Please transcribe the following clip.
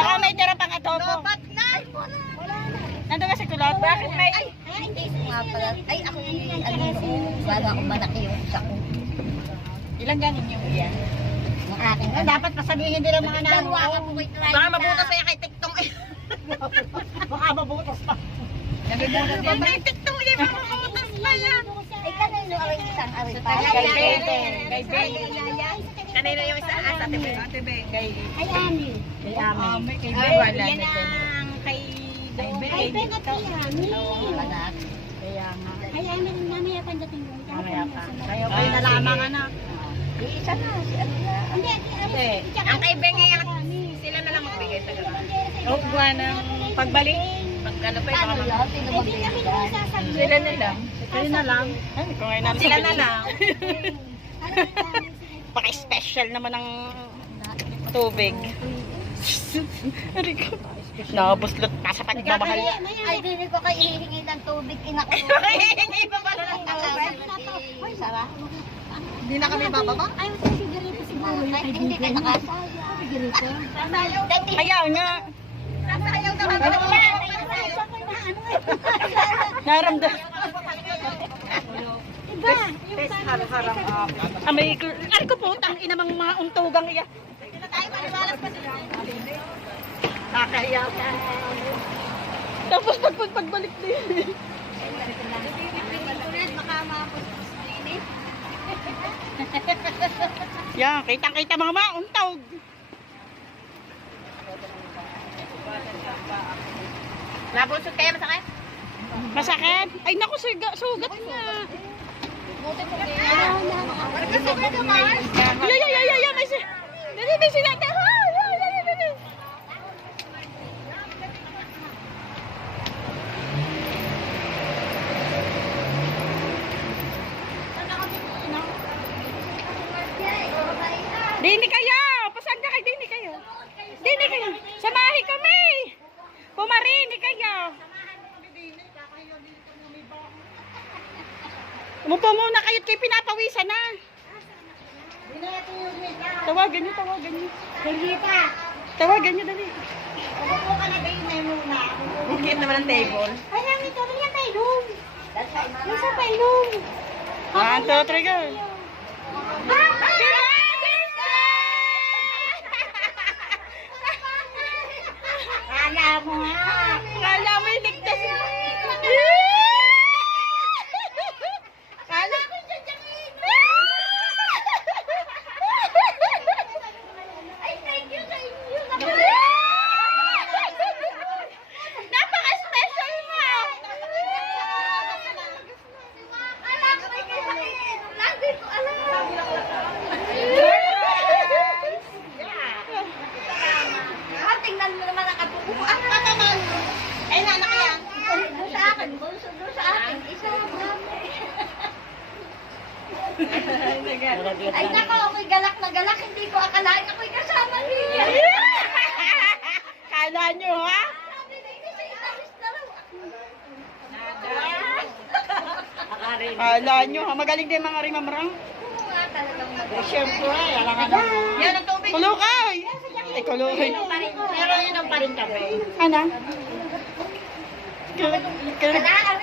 Baka may tira pang adobo. Lobat na! Nandun ka sa kulot. Bakit may... Ay, hindi ko nga pala. Ay, ako yung bago ako malaki yung isa ko. Ilang ganin yung iyan? Ang aking Dapat pasabihin din ang mga naro. Baka mabutas sa'yo kay TikTok eh. Baka mabutas pa. May TikTok yan, mabutas pa yan. Ay, kanino aring isang aring pa? Kay Bebe. Kay Bebe. Kanino yung isa? Asa Tebe. Kay Ay, Ani. Kay Ami. Kay Ay, Bebe. yan ang kay Kay Bebe at kay Ami. Anak. Kaya nga. Ay, ano, mamaya pa dating doon. Mamaya pa. Kayo kayo na lamang anak. Isa na, si ano na. Hindi, Ang kay Benge, sila na lang magbigay sa gano'n. Huwag ba ng pagbalik? Pagkano pa yung mga mga. Hindi Sino kami magbigay? doon sasabihin. Sila na lang. Sila na lang. Ay, kung ngayon namin Sila na lang. Paki-special naman ng tubig. Rico. Nabuslot pa sa pagmamahal. Ay, dili ko kayo hihingi ng tubig. Inako. Hihingi pa pala ng tubig. Sarap. Hindi na kami bababa? Ay, sigarito siguro. Ay, hindi kayo nakasaya. Sigarito. Sasayaw. Ayaw nga. Sasayaw na Naramdam. Diba? May... Ay ko po, tang inamang mga untugang iya. Kakahiya ka. Tapos pagbalik din. Baka mapos linis. Yan, kitang-kita mga mauntog. Nabusog kayo masakit? Masakit? Ay naku, sugat nga. Nagkasugat ka, Mars? Yeah, may sinata. Dini kayo! Pasan ka kay Dini kayo? Dini kayo! Samahin kami! Pumarini kayo! Umupo muna kayo at kayo pinapawisan na. Tawagan nyo. Sigarita. Tawagan nyo, dali. Umupo ka na ba yung muna? Bukit naman ang table. Ay, namin ito. Yan tayo doon. Yan sa painom. 1, 2, 3, go! Kala mo nga. Kala mo yung ligtas. Kala ko Ay, thank you sa inyo. Napaka-special mo. Alam ko may kasakin. Lagi ko alam. Tingnan mo naman ang kapukuan ka naman. Ay, nanak yan. Doon sa akin. Doon sa akin. Isa Ay, nako, ako'y galak na galak. Hindi ko akalain ako'y kasama niya. Kala nyo, ha? Sabi na kasi inalis na raw. Kala nyo, ha? Magaling din mga rimamrang. Oo nga talagang magaling. Siyempre, alangan na. Yan ang tubig. Kulukay! Ay, kulukay. Pero yun ang pa rin kami. Ano? Kailangan